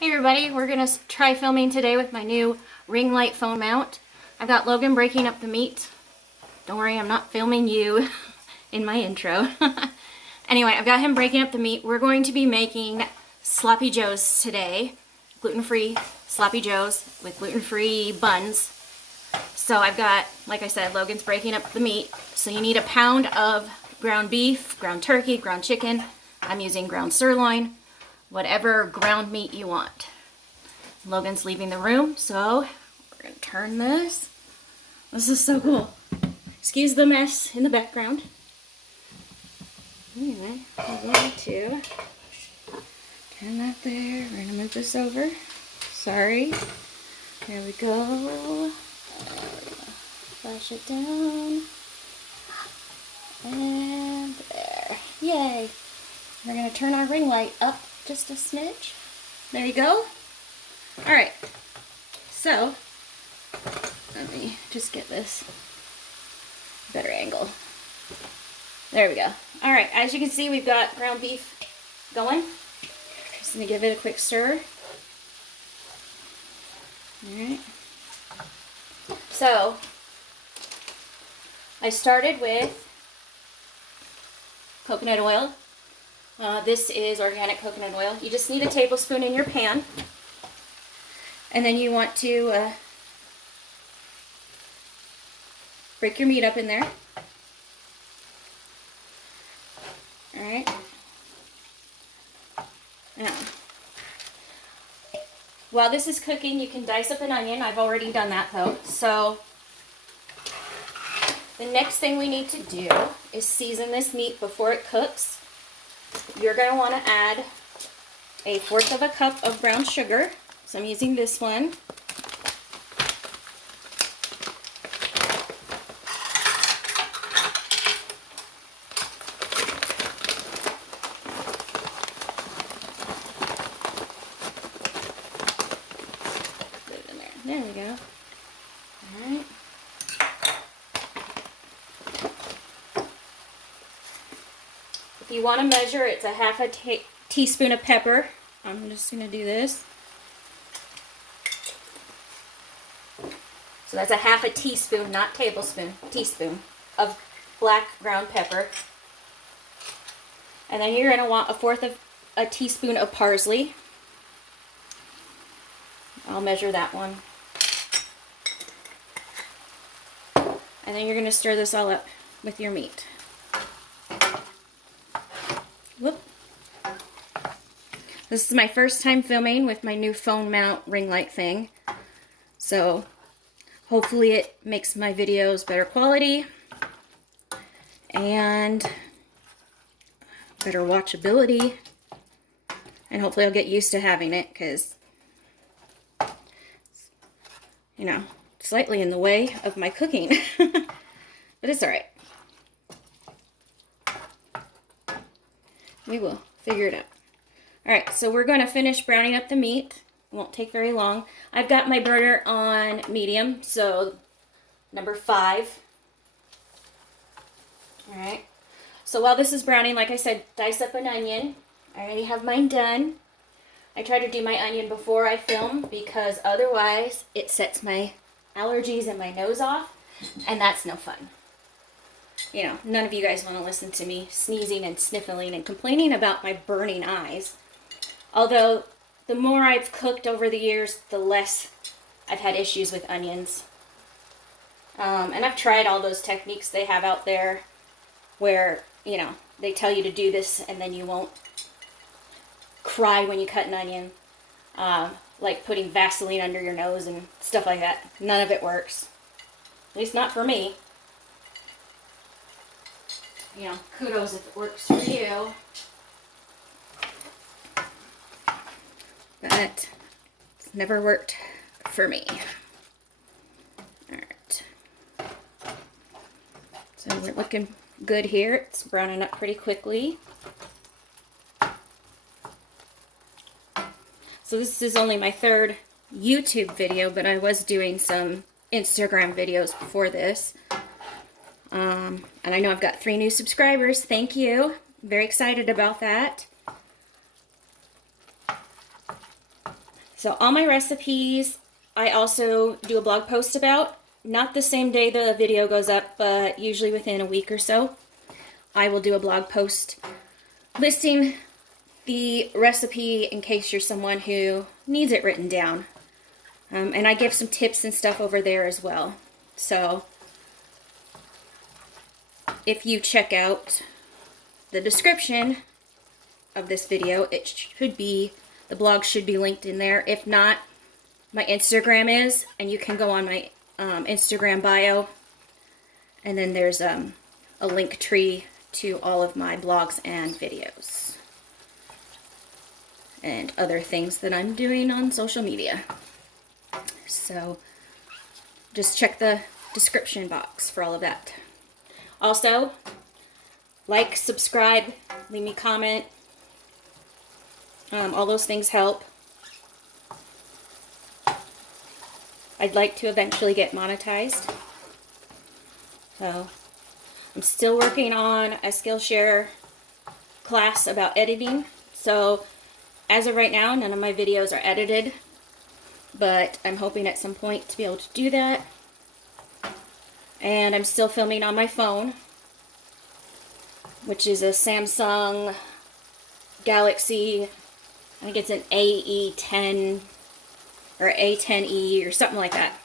Hey everybody, we're going to try filming today with my new ring light phone mount. I've got Logan breaking up the meat. Don't worry, I'm not filming you in my intro. Anyway, I've got him breaking up the meat. We're going to be making sloppy joes today. Gluten-free sloppy joes with gluten-free buns. So I've got, like I said, Logan's breaking up the meat. So you need a pound of ground beef, ground turkey, ground chicken. I'm using ground sirloin. Whatever ground meat you want. Logan's leaving the room, so we're going to turn this. This is so cool. Excuse the mess in the background. Anyway, we're going to turn that there. We're going to move this over. Sorry. There we go. Flash it down. And there. Yay. We're going to turn our ring light up just a smidge. There you go. Alright, so let me just get this better angle. There we go. Alright, as you can see, we've got ground beef going. Just going to give it a quick stir. Alright. So, I started with coconut oil. This is organic coconut oil. You just need a tablespoon in your pan. And then you want to break your meat up in there. Alright. Now, while this is cooking, you can dice up an onion. I've already done that though. So, the next thing we need to do is season this meat before it cooks. You're going to want to add 1/4 cup of brown sugar. So I'm using this one. Put it in there. There we go. All right. If you want to measure, it's a 1/2 teaspoon of pepper. I'm just going to do this. So that's a 1/2 teaspoon, not tablespoon, teaspoon of black ground pepper. And then you're going to want 1/4 teaspoon of parsley. I'll measure that one. And then you're going to stir this all up with your meat. Whoop. This is my first time filming with my new phone mount ring light thing. So hopefully it makes my videos better quality and better watchability. And hopefully I'll get used to having it because, you know, slightly in the way of my cooking. But it's alright. We will figure it out. Alright, so we're going to finish browning up the meat. It won't take very long. I've got my burner on medium, so number 5. Alright, so while this is browning, like I said, dice up an onion. I already have mine done. I try to do my onion before I film because otherwise it sets my allergies and my nose off, and that's no fun. You know, none of you guys want to listen to me sneezing and sniffling and complaining about my burning eyes. Although, the more I've cooked over the years, the less I've had issues with onions. And I've tried all those techniques they have out there where, you know, they tell you to do this and then you won't cry when you cut an onion. Like putting Vaseline under your nose and stuff like that. None of it works. At least not for me. You know, kudos if it works for you. But it's never worked for me. Alright. So we're looking good here. It's browning up pretty quickly. So this is only my 3rd YouTube video, but I was doing some Instagram videos before this. And I know I've got 3 new subscribers. Thank you. I'm very excited about that. So all my recipes, I also do a blog post about. Not the same day the video goes up, but usually within a week or so, I will do a blog post listing the recipe in case you're someone who needs it written down. And I give some tips and stuff over there as well. So if you check out the description of this video, the blog should be linked in there. If not, my Instagram is, and you can go on my Instagram bio, and then there's a link tree to all of my blogs and videos and other things that I'm doing on social media. So just check the description box for all of that. Also, like, subscribe, leave me a comment. All those things help. I'd like to eventually get monetized. So I'm still working on a Skillshare class about editing. So as of right now, none of my videos are edited, but I'm hoping at some point to be able to do that. And I'm still filming on my phone, which is a Samsung Galaxy, I think it's an AE10 or A10e or something like that.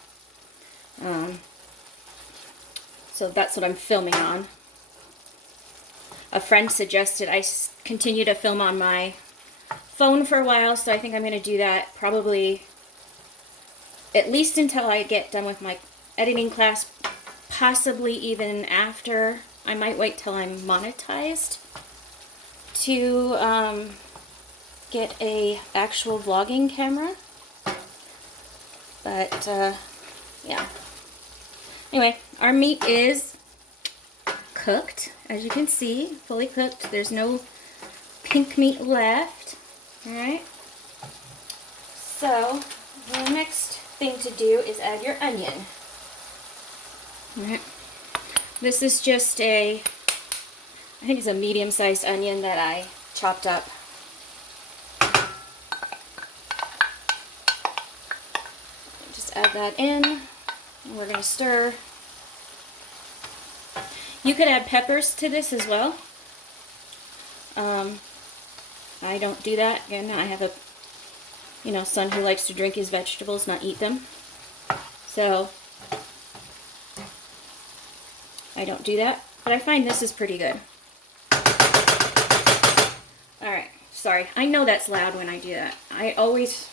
So that's what I'm filming on. A friend suggested I continue to film on my phone for a while, so I think I'm going to do that probably at least until I get done with my editing class, possibly even after. I might wait till I'm monetized to get a actual vlogging camera. But yeah. Anyway, our meat is cooked, as you can see, fully cooked. There's no pink meat left. All right. So the next thing to do is add your onion. All right. This is just I think it's a medium-sized onion that I chopped up. Just add that in, and we're going to stir. You could add peppers to this as well. I don't do that. Again, I have a son who likes to drink his vegetables, not eat them. So I don't do that, but I find this is pretty good. Alright, sorry. I know that's loud when I do that. I always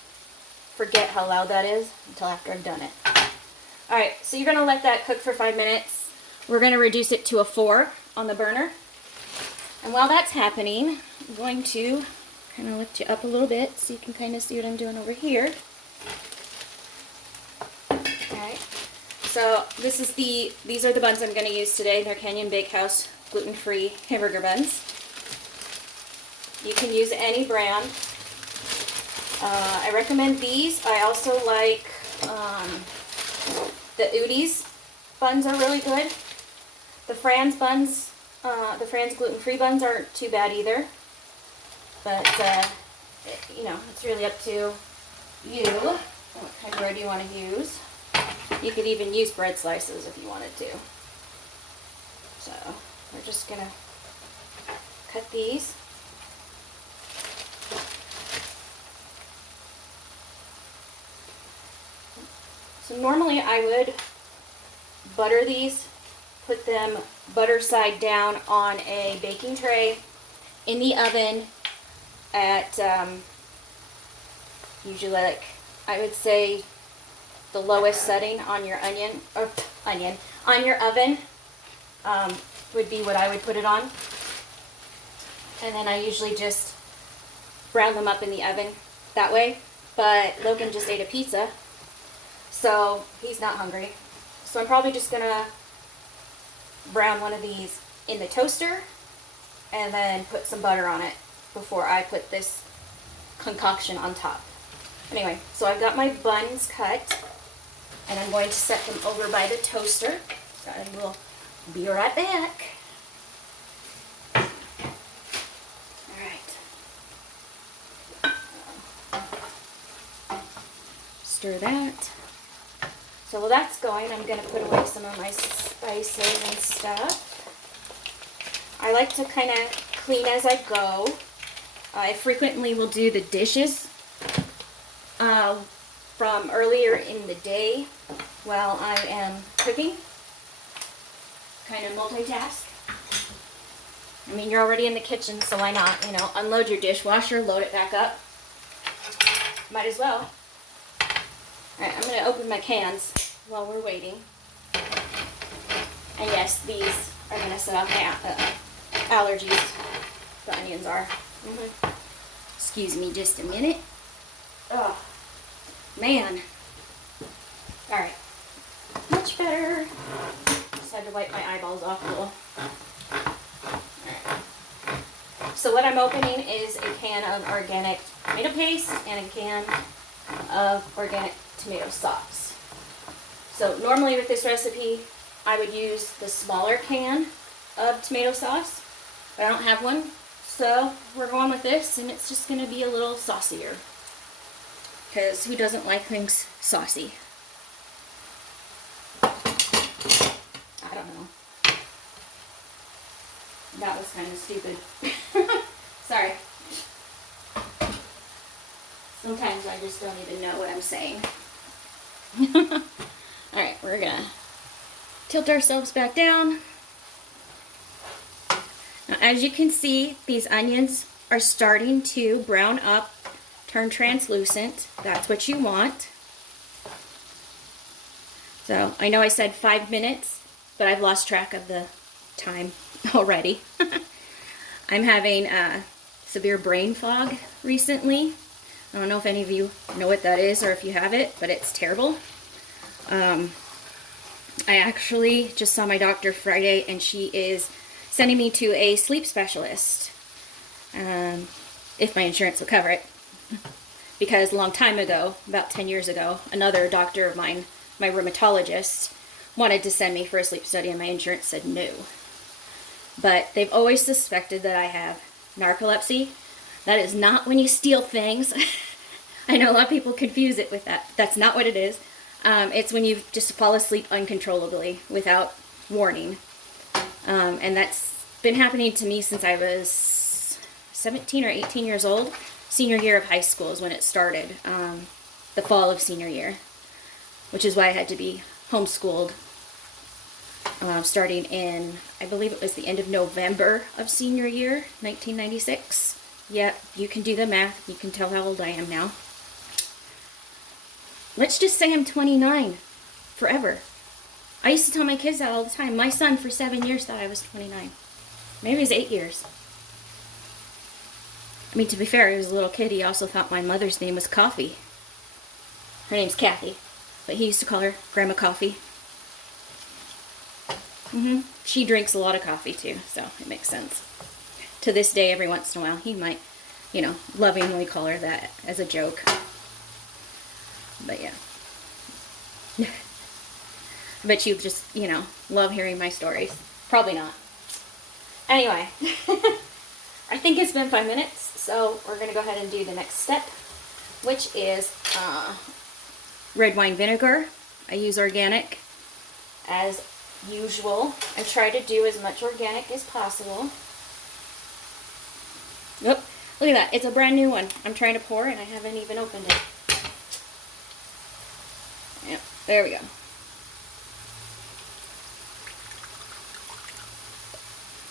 forget how loud that is until after I've done it. Alright, so you're going to let that cook for 5 minutes. We're going to reduce it to a 4 on the burner. And while that's happening, I'm going to kind of lift you up a little bit so you can kind of see what I'm doing over here. Alright. So these are the buns I'm going to use today. They're Canyon Bakehouse gluten-free hamburger buns. You can use any brand. I recommend these. I also like the Udi's buns are really good. The Franz buns, the Franz gluten-free buns aren't too bad either. But it's really up to you what kind of bread you want to use. You could even use bread slices if you wanted to. So we're just going to cut these. So normally I would butter these, put them butter side down on a baking tray in the oven at usually, like, I would say the lowest setting on your on your oven would be what I would put it on. And then I usually just brown them up in the oven that way. But Logan just ate a pizza, so he's not hungry. So I'm probably just gonna brown one of these in the toaster and then put some butter on it before I put this concoction on top. Anyway, so I've got my buns cut, and I'm going to set them over by the toaster. So I will be right back. Alright. stir that. So while that's going, I'm going to put away some of my spices and stuff. I like to kind of clean as I go. I frequently will do the dishes from earlier in the day while I am cooking. Kind of multitask. I mean, you're already in the kitchen, so why not? You know, unload your dishwasher, load it back up. Might as well. Alright, I'm going to open my cans while we're waiting. And yes, these are going to set off my allergies. The onions are. Excuse me just a minute. Oh, man. Alright. Much better. Just had to wipe my eyeballs off a little. Alright. So what I'm opening is a can of organic tomato paste and a can of organic tomato sauce. So normally with this recipe, I would use the smaller can of tomato sauce, but I don't have one. So we're going with this, and it's just going to be a little saucier. Because who doesn't like things saucy? I don't know. That was kind of stupid. Sorry. Sometimes I just don't even know what I'm saying. Alright, we're going to tilt ourselves back down. Now, as you can see, these onions are starting to brown up, turn translucent. That's what you want. So, I know I said 5 minutes, but I've lost track of the time already. I'm having severe brain fog recently. I don't know if any of you know what that is or if you have it, but it's terrible. I actually just saw my doctor Friday, and she is sending me to a sleep specialist, if my insurance will cover it. Because a long time ago, about 10 years ago, another doctor of mine, my rheumatologist, wanted to send me for a sleep study, and my insurance said no. But they've always suspected that I have narcolepsy. That is not when you steal things. I know a lot of people confuse it with that. That's not what it is. It's when you just fall asleep uncontrollably without warning. And that's been happening to me since I was 17 or 18 years old. Senior year of high school is when it started. The fall of senior year. Which is why I had to be homeschooled. Starting in, I believe it was the end of November of senior year, 1996. Yep, you can do the math. You can tell how old I am now. Let's just say I'm 29 forever. I used to tell my kids that all the time. My son for 7 years thought I was 29. Maybe it was 8 years. I mean, to be fair, he was a little kid. He also thought my mother's name was Coffee. Her name's Kathy, but he used to call her Grandma Coffee. She drinks a lot of coffee too, so it makes sense. To this day, every once in a while, he might, you know, lovingly call her that as a joke. But yeah. I bet you just, you know, love hearing my stories. Probably not. Anyway, I think it's been 5 minutes, so we're going to go ahead and do the next step, which is red wine vinegar. I use organic as usual. I try to do as much organic as possible. Look at that. It's a brand new one. I'm trying to pour and I haven't even opened it. Yep, there we go.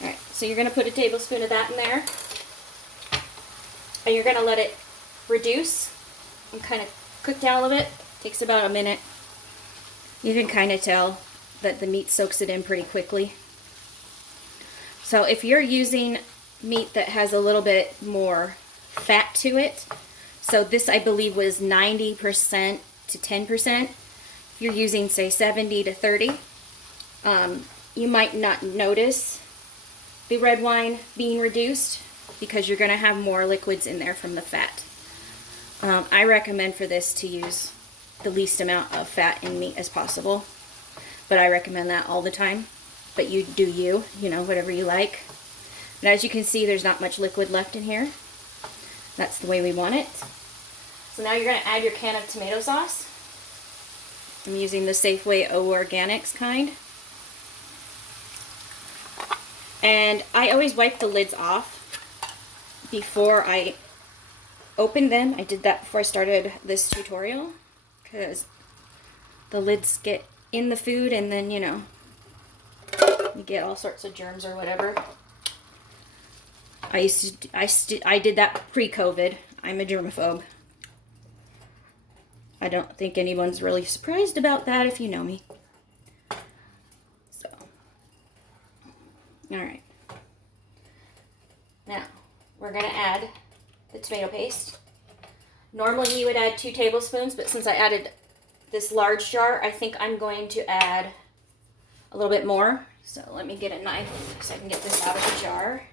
Alright, so you're going to put a tablespoon of that in there. And you're going to let it reduce and kind of cook down a little bit. Takes about a minute. You can kind of tell that the meat soaks it in pretty quickly. So if you're using meat that has a little bit more fat to it, so this I believe was 90% to 10%. If you're using say 70 to 30, you might not notice the red wine being reduced because you're going to have more liquids in there from the fat. I recommend for this to use the least amount of fat in meat as possible. But I recommend that all the time. But you do you know, whatever you like. And as you can see, there's not much liquid left in here. That's the way we want it. So now you're going to add your can of tomato sauce. I'm using the Safeway O Organics kind. And I always wipe the lids off before I open them. I did that before I started this tutorial because the lids get in the food and then, you know, you get all sorts of germs or whatever. I did that pre-COVID. I'm a germaphobe. I don't think anyone's really surprised about that if you know me. So, all right. Now, we're gonna add the tomato paste. Normally you would add 2 tablespoons, but since I added this large jar, I think I'm going to add a little bit more. So let me get a knife so I can get this out of the jar.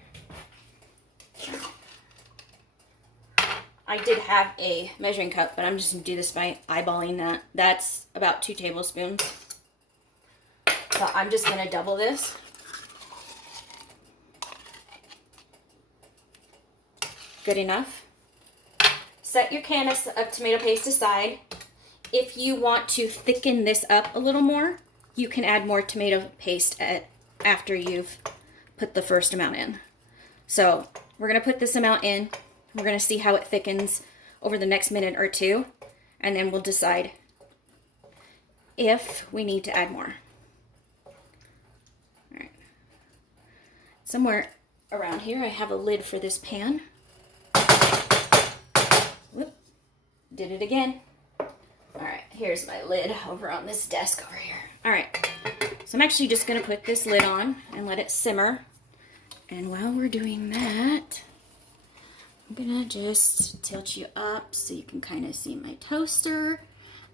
I did have a measuring cup, but I'm just going to do this by eyeballing that. That's about 2 tablespoons. So I'm just going to double this. Good enough. Set your can of tomato paste aside. If you want to thicken this up a little more, you can add more tomato paste after you've put the first amount in. So we're going to put this amount in. We're going to see how it thickens over the next minute or two, and then we'll decide if we need to add more. All right. Somewhere around here I have a lid for this pan. Whoop. Did it again. All right, here's my lid over on this desk over here. All right, so I'm actually just going to put this lid on and let it simmer. And while we're doing that, I'm gonna just tilt you up so you can kind of see my toaster.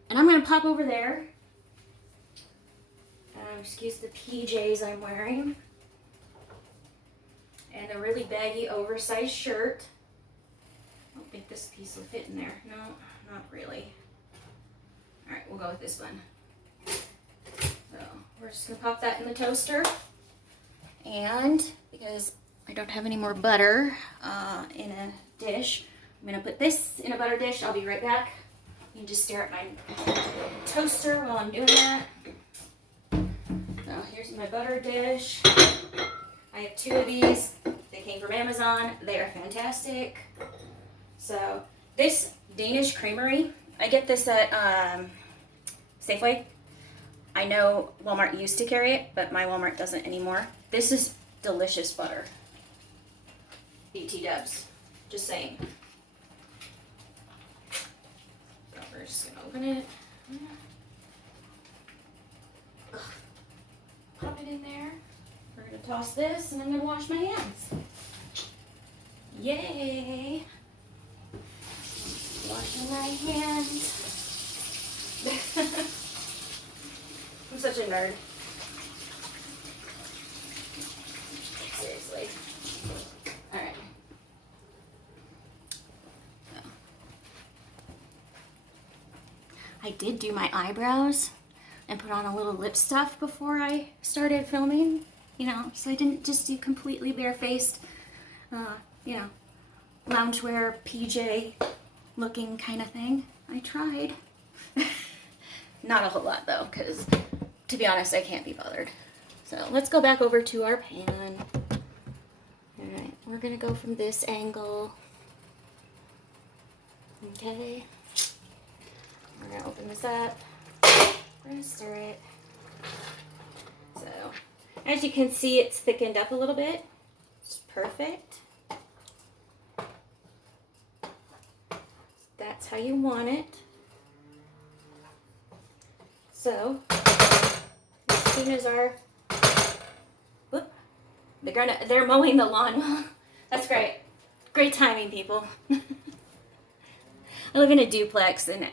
And I'm gonna pop over there. Excuse the PJs I'm wearing. And a really baggy, oversized shirt. I don't think this piece will fit in there. No, not really. All right, we'll go with this one. So we're just gonna pop that in the toaster. And because I don't have any more butter in a dish, I'm gonna put this in a butter dish. I'll be right back. You can just stare at my toaster while I'm doing that. So here's my butter dish. I have 2 of these. They came from Amazon. They are fantastic. So this Danish creamery, I get this at Safeway. I know Walmart used to carry it, but my Walmart doesn't anymore. This is delicious butter. BT dubs. Just saying. So we're just gonna open it. Pop it in there. We're gonna toss this and I'm gonna wash my hands. Yay! Washing my hands. I'm such a nerd. Seriously. Alright. I did do my eyebrows and put on a little lip stuff before I started filming, you know, so I didn't just do completely barefaced, you know, loungewear, PJ looking kind of thing. I tried. Not a whole lot though, because to be honest, I can't be bothered. So let's go back over to our pan. Alright, we're gonna go from this angle. Okay. We're gonna open this up. We're gonna stir it. So, as you can see, it's thickened up a little bit. It's perfect. That's how you want it. So, as soon as our, whoop, they're mowing the lawn. That's great. Great timing, people. I live in a duplex, and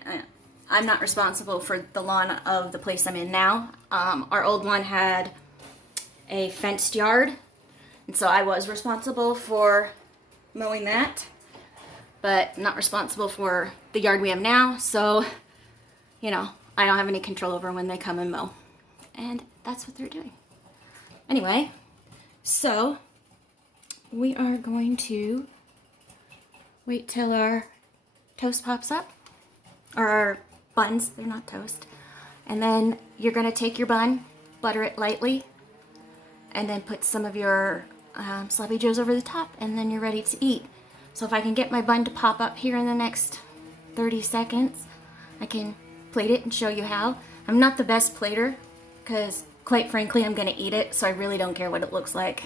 I'm not responsible for the lawn of the place I'm in now. Our old one had a fenced yard, and so I was responsible for mowing that, but not responsible for the yard we have now, so, you know, I don't have any control over when they come and mow. And that's what they're doing. Anyway, so we are going to wait till our toast pops up, or our buns, they're not toast. And then you're gonna take your bun, butter it lightly, and then put some of your sloppy joes over the top, and then you're ready to eat. So if I can get my bun to pop up here in the next 30 seconds, I can plate it and show you how. I'm not the best plater, because quite frankly, I'm gonna eat it, so I really don't care what it looks like.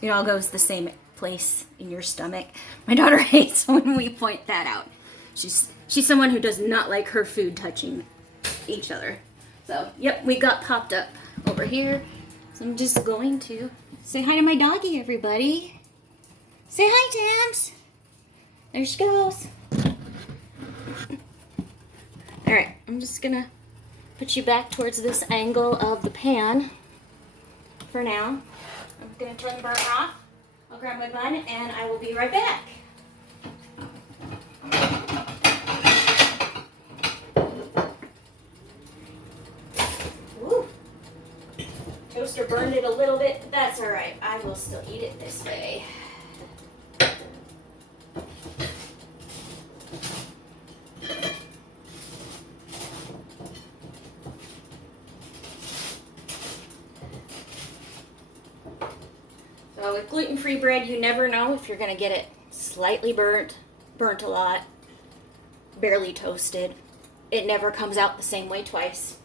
It all goes the same place in your stomach. My daughter hates when we point that out. She's someone who does not like her food touching each other. So, yep, we got popped up over here. So I'm just going to say hi to my doggy, everybody. Say hi, Tams. There she goes. All right, I'm just gonna put you back towards this angle of the pan for now. I'm gonna turn the burner off. I'll grab my bun and I will be right back. Ooh. Toaster burned it a little bit, but that's all right. I will still eat it this way. So with gluten-free bread, you never know if you're gonna get it slightly burnt a lot, barely toasted. It never comes out the same way twice.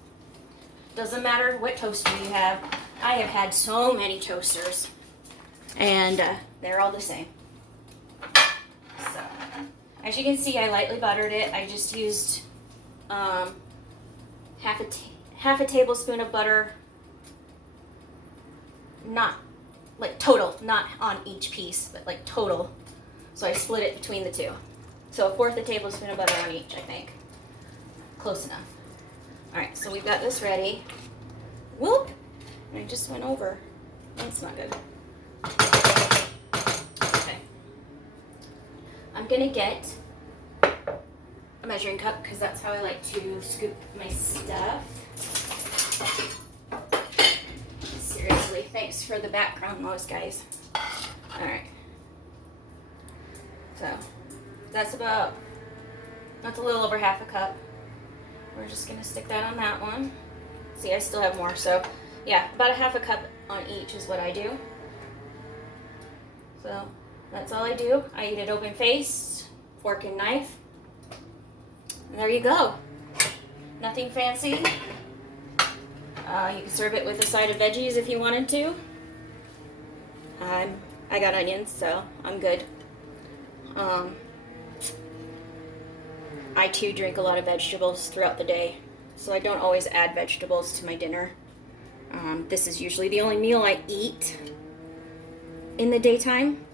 Doesn't matter what toaster you have. I have had so many toasters, and they're all the same. So, as you can see, I lightly buttered it. I just used half a tablespoon of butter, not like total, not on each piece, but like total. So I split it between the two. So 1/4 tablespoon of butter on each, I think. Close enough. All right, so we've got this ready. Whoop! And I just went over. That's not good. Okay. I'm gonna get a measuring cup because that's how I like to scoop my stuff. Seriously, thanks for the background noise, guys. All right. So that's a little over 1/2 cup. We're just gonna stick that on that one. See, I still have more, so yeah, about 1/2 cup on each is what I do. So that's all I do. I eat it open faced, fork and knife. And there you go. Nothing fancy. You can serve it with a side of veggies if you wanted to. I got onions, so I'm good. I too drink a lot of vegetables throughout the day, so I don't always add vegetables to my dinner. This is usually the only meal I eat in the daytime.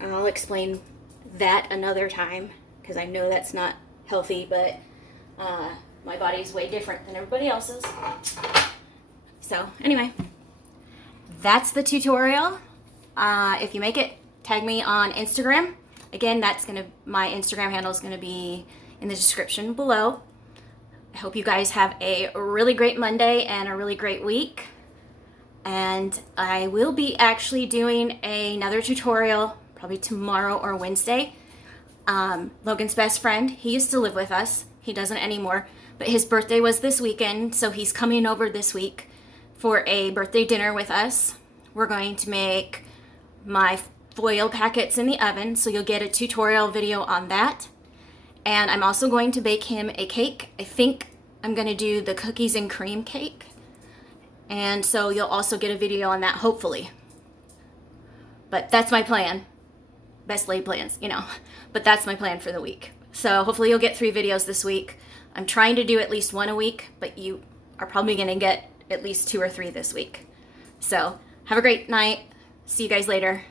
I'll explain that another time, because I know that's not healthy, but my body's way different than everybody else's. So anyway, that's the tutorial. If you make it, tag me on Instagram. Again, my Instagram handle is gonna be in the description below. I hope you guys have a really great Monday and a really great week. And I will be actually doing another tutorial probably tomorrow or Wednesday. Logan's best friend, he used to live with us. He doesn't anymore, but his birthday was this weekend, so he's coming over this week for a birthday dinner with us. We're going to make my foil packets in the oven, so you'll get a tutorial video on that. And I'm also going to bake him a cake. I think I'm going to do the cookies and cream cake. And so you'll also get a video on that, hopefully. But that's my plan. Best laid plans, you know. But that's my plan for the week. So hopefully you'll get 3 videos this week. I'm trying to do at least 1 a week, but you are probably going to get at least 2 or 3 this week. So have a great night. See you guys later.